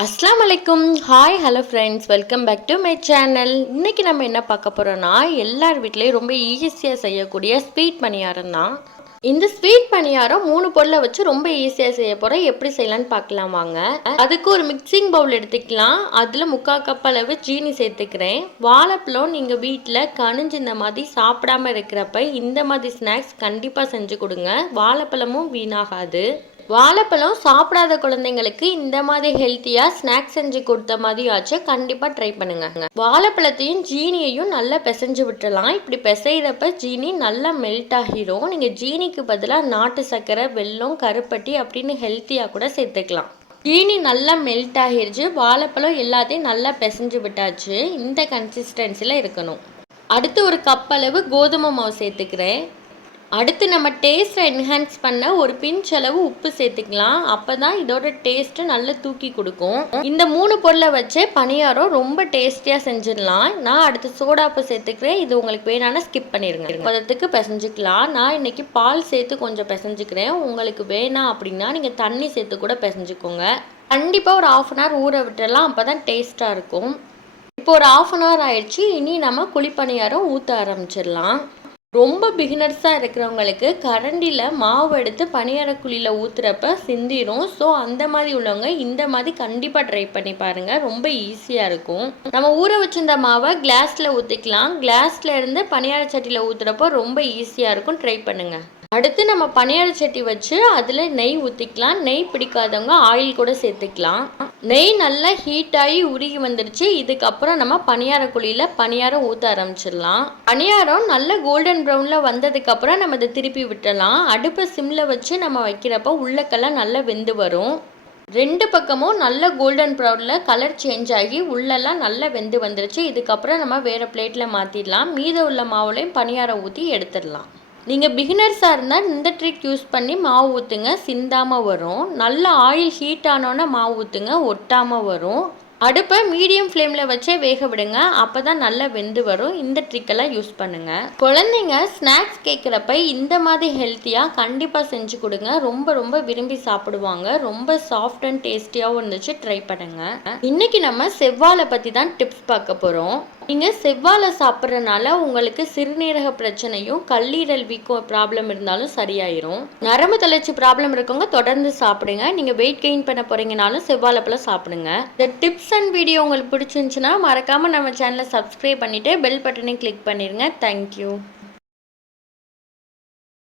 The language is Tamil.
அஸ்ஸலாமு அலைக்கும். Hi hello friends, welcome back to my channel. இன்றைக்கி நம்ம என்ன பார்க்க போகிறோன்னா, எல்லார் வீட்லேயும் ரொம்ப ஈஸியாக செய்யக்கூடிய ஸ்வீட் பணியாரம் தான். இந்த ஸ்வீட் பணியாரம் 3 பொருளை வச்சு ரொம்ப ஈஸியாக செய்ய போகிறோம். எப்படி செய்யலான்னு பார்க்கலாம் வாங்க. அதுக்கு ஒரு மிக்சிங் பவுல் எடுத்துக்கலாம். அதில் 3/4 கப் அளவு ஜீனி சேர்த்துக்கிறேன். வாழைப்பழம் நீங்கள் வீட்டில் கனிஞ்சு இந்த மாதிரி சாப்பிடாமல் இருக்கிறப்ப இந்த மாதிரி ஸ்நாக்ஸ் கண்டிப்பாக செஞ்சு கொடுங்க. வாழைப்பழமும் வீணாகாது. வாழைப்பழம் சாப்பிடாத குழந்தைங்களுக்கு இந்த மாதிரி ஹெல்த்தியாக ஸ்நாக்ஸ் செஞ்சு கொடுத்த மாதிரி ஆச்சு. கண்டிப்பாக ட்ரை பண்ணுங்க. வாழைப்பழத்தையும் ஜீனியையும் நல்லா பிசைஞ்சு விட்டுறலாம். இப்படி பிசைகிறப்ப ஜீனி நல்லா மெல்ட் ஆகிரும். நீங்கள் ஜீனிக்கு பதிலாக நாட்டு சர்க்கரை, வெல்லம், கருப்பட்டி அப்படின்னு ஹெல்த்தியாக கூட சேர்த்துக்கலாம். ஜீனி நல்லா மெல்ட் ஆகிருச்சு. வாழைப்பழம் எல்லாத்தையும் நல்லா பிசைஞ்சு விட்டாச்சு. இந்த கன்சிஸ்டன்சியில் இருக்கணும். அடுத்து ஒரு கப் அளவு கோதுமை மாவு சேர்த்துக்கிறேன். அடுத்து நம்ம டேஸ்ட்டை என்ஹான்ஸ் பண்ண ஒரு பிஞ்ச் அளவு உப்பு சேர்த்துக்கலாம். அப்போ தான் இதோட டேஸ்ட்டு நல்லா தூக்கி கொடுக்கும். இந்த 3 பொருளை வச்சே பணியாரம் ரொம்ப டேஸ்டியாக செஞ்சிடலாம். நான் அடுத்து சோடாப்பு சேர்த்துக்கிறேன். இது உங்களுக்கு வேணான்னா ஸ்கிப் பண்ணிடுங்க. பதத்துக்கு பிசைஞ்சிக்கலாம். நான் இன்னைக்கு பால் சேர்த்து கொஞ்சம் பிசைஞ்சிக்கிறேன். உங்களுக்கு வேணாம் அப்படின்னா நீங்கள் தண்ணி சேர்த்து கூட பிசைஞ்சிக்கோங்க. கண்டிப்பாக ஒரு 1/2 hour ஊற விட்டுடலாம். அப்போ தான் டேஸ்ட்டாக இருக்கும். இப்போ ஒரு 1/2 hour ஆயிடுச்சு. இனி நம்ம குழிப்பணியாரம் ஊற்ற ஆரம்பிச்சிடலாம். ரொம்ப பிகினர்ஸாக இருக்கிறவங்களுக்கு கரண்டியில் மாவு எடுத்து பணியாரக்குழியில் ஊற்றுறப்ப சிந்திரும். ஸோ அந்த மாதிரி உள்ளவங்க இந்த மாதிரி கண்டிப்பாக ட்ரை பண்ணி பாருங்கள். ரொம்ப ஈஸியாக இருக்கும். நம்ம ஊற வச்சிருந்த மாவை கிளாஸில் ஊற்றிக்கலாம். கிளாஸில் இருந்து பணியார சட்டியில் ஊற்றுறப்போ ரொம்ப ஈஸியாக இருக்கும். ட்ரை பண்ணுங்கள். அடுத்து நம்ம பணியார சட்டி வச்சு அதில் நெய் ஊற்றிக்கலாம். நெய் பிடிக்காதவங்க ஆயில் கூட சேர்த்துக்கலாம். நெய் நல்லா ஹீட் ஆகி உருகி வந்துடுச்சு. இதுக்கப்புறம் நம்ம பணியார குழியில் பணியாரம் ஊற்ற ஆரம்பிச்சிடலாம். பணியாரம் நல்ல கோல்டன் ப்ரௌனில் வந்ததுக்கப்புறம் நம்ம இதை திருப்பி விட்டுடலாம். அடுப்பை சிம்மில் வச்சு நம்ம வைக்கிறப்ப உள்ளக்கெல்லாம் நல்லா வெந்து வரும். 2 பக்கமும் நல்ல கோல்டன் ப்ரௌனில் கலர் சேஞ்ச் ஆகி உள்ளெல்லாம் நல்லா வெந்து வந்துருச்சு. இதுக்கப்புறம் நம்ம வேறு பிளேட்டில் மாற்றிடலாம். மீத உள்ள மாவுலையும் பணியாரம் ஊற்றி எடுத்துடலாம். நீங்கள் பிகினர்ஸாக இருந்தால் இந்த ட்ரிக் யூஸ் பண்ணி மாவு ஊற்றுங்க. சிந்தாமல் வரும். நல்ல ஆயில் ஹீட் ஆனோன்னே மாவு ஊற்றுங்க. ஒட்டாமல் வரும். அடுப்பை மீடியம் ஃப்ளேமில் வச்சே வேக விடுங்க. அப்போ தான் நல்லா வெந்து வரும். இந்த ட்ரிக்கெல்லாம் யூஸ் பண்ணுங்கள். குழந்தைங்க ஸ்நாக்ஸ் கேட்குறப்ப இந்த மாதிரி ஹெல்த்தியாக கண்டிப்பாக செஞ்சு கொடுங்க. ரொம்ப ரொம்ப விரும்பி சாப்பிடுவாங்க. ரொம்ப சாஃப்ட் அண்ட் டேஸ்டியாகவும் இருந்துச்சு. ட்ரை பண்ணுங்கள். இன்றைக்கி நம்ம செவ்வாழை பற்றி தான் டிப்ஸ் பார்க்க போகிறோம். நீங்கள் செவ்வாழை சாப்பிட்றதுனால உங்களுக்கு சிறுநீரக பிரச்சனையும் கல்லீரல் வீக்கம் ப்ராப்ளம் இருந்தாலும் சரியாயிரும். நரம்பு தளர்ச்சி ப்ராப்ளம் இருக்கவங்க தொடர்ந்து சாப்பிடுங்க. நீங்கள் வெயிட் கெயின் பண்ண போகிறீங்கனாலும் செவ்வாழை பழம் சாப்பிடுங்க. இந்த டிப்ஸ் அண்ட் வீடியோ உங்களுக்கு பிடிச்சிருந்துச்சுன்னா மறக்காமல் நம்ம சேனலை சப்ஸ்கிரைப் பண்ணிவிட்டு பெல் பட்டனை கிளிக் பண்ணிடுங்க. தேங்க்யூ.